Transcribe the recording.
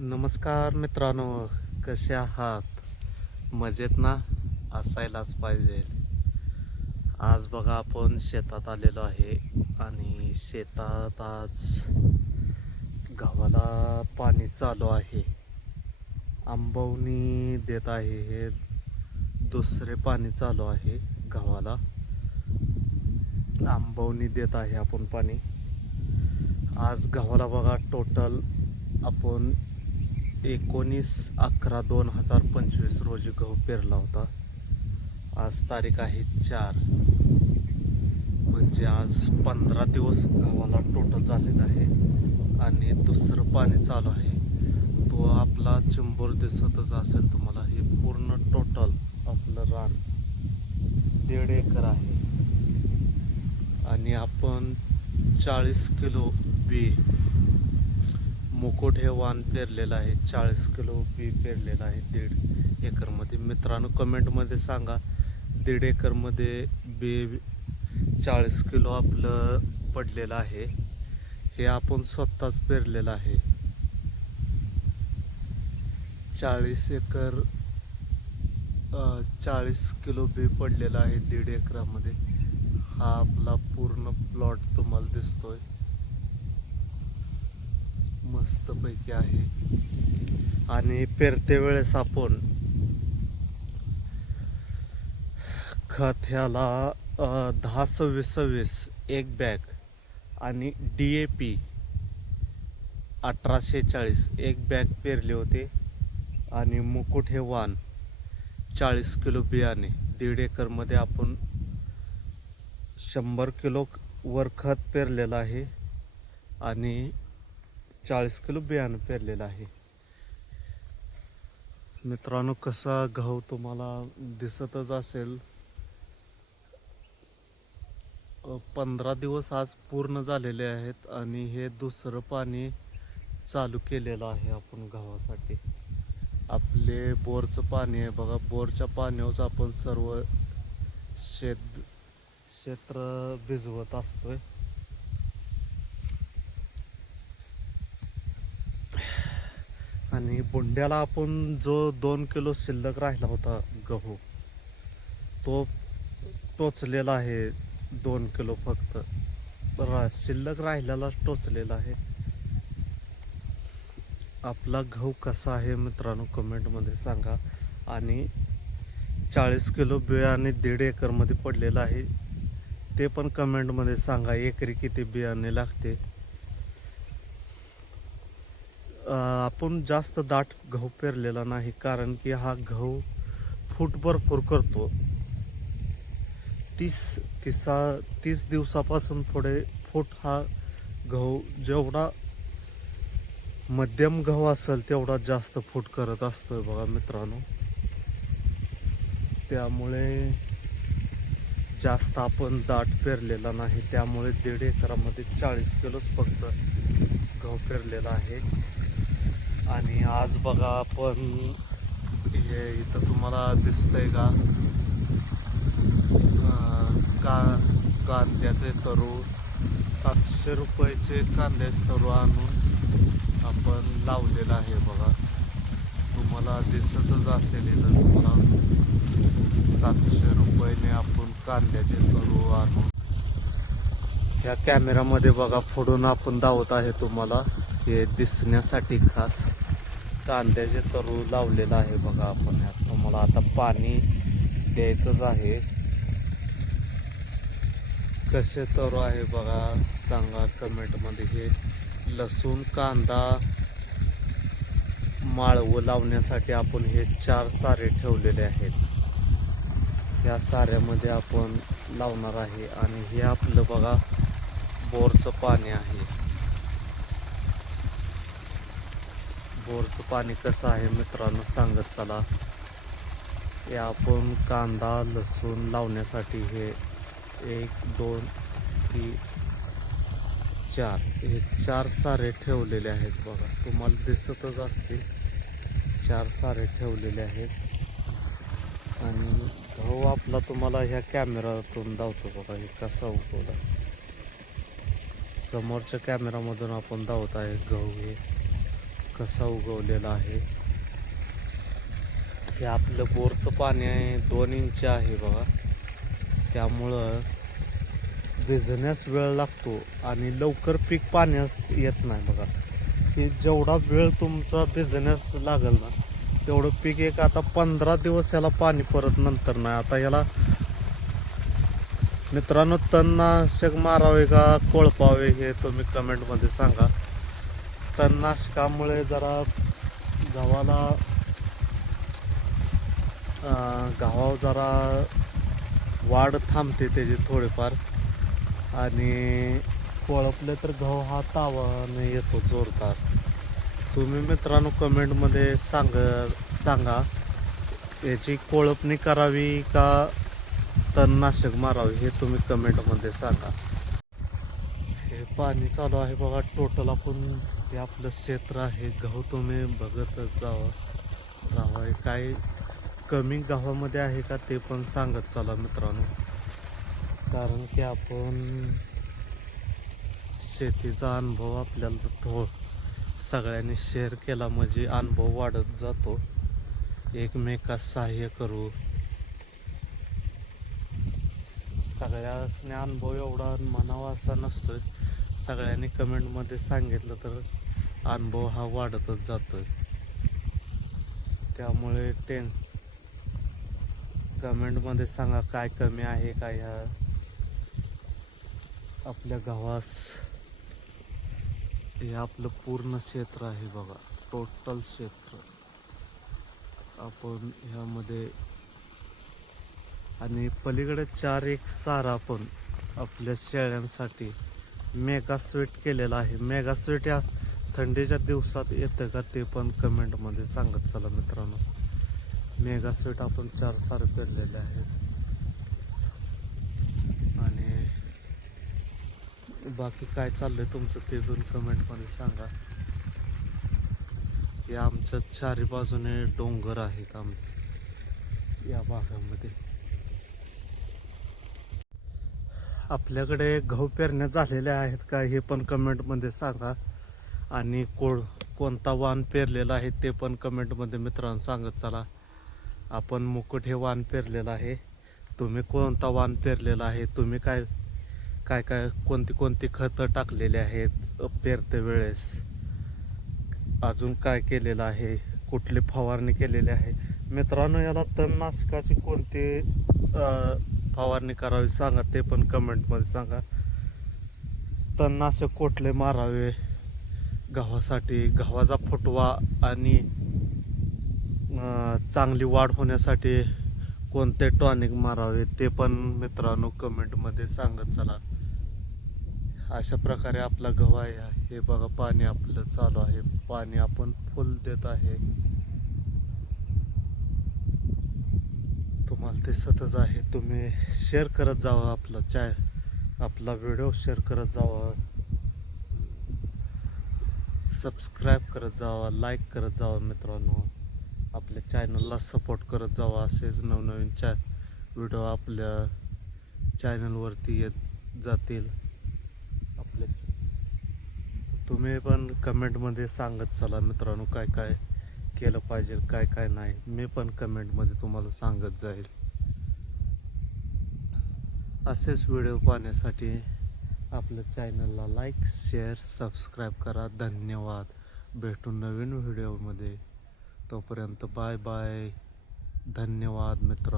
नमस्कार मित्रांनो, कसे आहात? मजेत ना? असायलाच पाहिजे. आज बघा आपण शेतात आलेलो आहे आणि शेतात आज गव्हाला पाणी चालू आहे. आंबवणी देत आहे. हे दुसरे पाणी चालू आहे गव्हाला. आंबवणी देत आहे आपण पाणी. आज गव्हाला बघा टोटल आपण 19/11/2025 रोजी गहू पेरला होता. आज तारीख आहे 4, म्हणजे आज 15 दिवस गव्हाला टोटल झालेला आहे आणि दुसरं पाणी चालू आहे. तो आपला चिंबोर दिसतच असेल तुम्हाला. हे पूर्ण टोटल आपलं रान 1.5 एकर आहे आणि आपण 40 किलो बी मुकुट हे वाण पेरलेलं आहे. 40 किलो बी पेरलेलं आहे 1.5 एकरमध्ये. मित्रांनो कमेंटमध्ये सांगा, 1.5 एकरमध्ये बी 40 किलो आपलं पडलेलं आहे. हे आपण स्वतःच पेरलेलं आहे. 40 किलो बी पडलेलं आहे 1.5 एकरामध्ये. हा आपला पूर्ण प्लॉट तुम्हाला दिसतोय. मस्तपैकी आहे. आणि पेरते वेळेस आपण खत ह्याला 10-26-26 एक बॅग आणि DAP 1840 एक बॅग पेरले होते. आणि मुकुट हे वाण 40 किलो बियाणे 1.5 एकरमध्ये आपण 100 किलो वर खत पेरलेलं आहे आणि 40 किलो बियाणं पेरलेलं आहे. मित्रांनो कसा गहू तुम्हाला दिसतच असेल. 15 दिवस आज पूर्ण झालेले आहेत आणि हे दुसरं पाणी चालू केलेलं आहे आपण गव्हासाठी. आपले बोरचं पाणी आहे बघा. बोरच्या पाण्यावरच आपण सर्व क्षेत्र भिजवत असतोय. आणि बुंड्याला आपण जो 2 किलो शिल्लक राहिला होता गहू, तो टोचलेला आहे. 2 किलो फक्त शिल्लक राहिलेला टोचलेला आहे. आपला गहू कसा आहे मित्रांनो कमेंटमध्ये सांगा. आणि 40 किलो बियाणे 1.5 एकरमध्ये पडलेलं आहे ते पण कमेंटमध्ये सांगा. एकरी किती बियाणे लागते. आपण जास्त दाट गहू पेरलेला नाही, कारण की हा गहू फूट भरपूर करतो. 30 दिवसापासून पुढे फूट हा गहू जेवढा मध्यम गहू असेल तेवढा जास्त फूट करत असतोय बघा मित्रांनो. त्यामुळे जास्त आपण दाट पेरलेला नाही. त्यामुळे 1.5 एकरामध्ये 40 किलोच फक्त गहू पेरलेला आहे. आणि आज बघा आपण हे इथं तुम्हाला दिसतंय का कांद्याचे तरू 700 रुपयाचे कांद्याचे तरू आणून आपण लावलेलं आहे बघा. तुम्हाला दिसतच असेल इथं तुम्हाला 700 रुपयाने आपण कांद्याचे तरू आणून. ह्या कॅमेरामध्ये बघा फोडून आपण दावत आहे तुम्हाला, हे दिसण्यासाठी खास कांद्याचे तरू लावलेलं आहे बघा आपण. यात तुम्हाला आता पाणी द्यायचंच आहे. कसे तरू आहे बघा सांगा कमेंटमध्ये. हे लसूण कांदा माळवं लावण्यासाठी आपण हे 4 सारे ठेवलेले आहेत. या साऱ्यामध्ये आपण लावणार आहे. आणि हे आपलं बघा बोरचं पाणी आहे. बोरचं पाणी कसं आहे मित्रांनो सांगत चला. हे आपण कांदा लसूण लावण्यासाठी हे 1 2 3 4 हे 4 सारे ठेवलेले आहेत बघा. तुम्हाला दिसतच असतील 4 सारे ठेवलेले आहेत. आणि गहू आपला तुम्हाला ह्या कॅमेरातून दावतो बघा. हे कसा उगवला समोरच्या कॅमेरामधून आपण दावत आहे गहू. हे कसा उगवलेला आहे. हे आपलं बोरचं पाणी आहे, 2 इंच आहे बघा. त्यामुळं भिजण्यास वेळ लागतो आणि लवकर पीक पाण्यास येत नाही बघा. की जेवढा वेळ तुमचा भिजण्यास लागेल ना तेवढं पीक एक आता 15 दिवस याला पाणी परत नंतर नाही. आता याला मित्रांनो तणनाशक मारावे का कोळपावे हे तुम्ही कमेंटमध्ये सांगा. तणनाशकामुळे जरा गव्हाला गव्हावर जरा वाढ थांबते त्याची थोडीफार आणि कोळपले तर गहू हा तावाने येतो जोरदार. तुम्ही मित्रांनो कमेंटमध्ये सांगा याची कोळपणी करावी का तणनाशक मारावे हे तुम्ही कमेंटमध्ये सांगा. हे पाणी चालू आहे बघा. टोटल आपण हे आपलं क्षेत्र आहे. गहू तुम्ही बघतच राहावा. काय कमी गावामध्ये आहे का ते पण सांगत चला मित्रांनो. कारण की आपण शेतीचा अनुभव आपल्याला सगळ्यांनी शेअर केला म्हणजे अनुभव वाढत जातो. एकमेकास सहाय्य करू. सगळ्यांनी अनुभव एवढा म्हणावा असा नसतोय. सगळ्यांनी कमेंटमध्ये सांगितलं तर अनुभव हा वाढतच जातोय. त्यामुळे कमेंटमध्ये सांगा काय कमी आहे का ह्या आपल्या गावास. हे आपलं पूर्ण क्षेत्र आहे बघा. टोटल क्षेत्र आपण ह्यामध्ये आणि पलीकडे 4 एक सारा पण आपल्या शेळ्यांसाठी मेगास्वीट केलेला आहे. मेगास्वीट या थंडीच्या दिवसात येतं का ते पण कमेंटमध्ये सांगत चला मित्रांनो. मेगास्वीट आपण 4 सारे पेरलेले आहेत. आणि बाकी काय चाललंय तुमचं ते पण कमेंटमध्ये सांगा. या आमच्या चारी बाजूने डोंगर आहेत या भागामध्ये. आपल्याकडे गहू पेरण्या झालेल्या आहेत का हे पण कमेंटमध्ये सांगा. आणि कोणता वाण पेरलेला आहे ते पण कमेंटमध्ये मित्रांनो सांगत चला. आपण मुकुट हे वाण पेरलेलं आहे. तुम्ही कोणता वाण पेरलेला आहे. तुम्ही काय कोणती खतं टाकलेली आहेत पेरते वेळेस. अजून काय केलेलं आहे. कुठली फवारणी केलेली आहे. मित्रांनो याला तणनाशकाची कोणती फवारणी करावी सांगा ते पण कमेंटमध्ये सांगा. तणनाशक कुठले मारावे गव्हासाठी. गव्हाचा फुटवा आणि चांगली वाढ होण्यासाठी कोणते टॉनिक मारावे ते पण मित्रांनो कमेंटमध्ये सांगत चला. अशा प्रकारे आपला गहू आहे. हे बघा पाणी आपलं चालू आहे. पाणी आपण फुल देत आहे. तुम्हाला दिसतच आहे. तुम्ही शेअर करत जावा. आपला व्हिडिओ शेअर करत जावा. सबस्क्राईब करत जावा. लाईक करत जावा मित्रांनो. आपल्या चॅनलला सपोर्ट करत जावा. असेच नवनवीन व्हिडिओ आपल्या चॅनलवरती येत जातील. तुम्ही पण कमेंटमध्ये सांगत चला मित्रांनो काय काय केलं पाहिजे काय काय नाही. मी पण कमेंटमध्ये तुम्हाला सांगत जाईल. असेच व्हिडिओ पाहण्यासाठी आपल्या चॅनलला लाईक शेअर सबस्क्राईब करा. धन्यवाद. भेटू नवीन व्हिडिओमध्ये. तोपर्यंत बाय बाय. धन्यवाद मित्रांनो.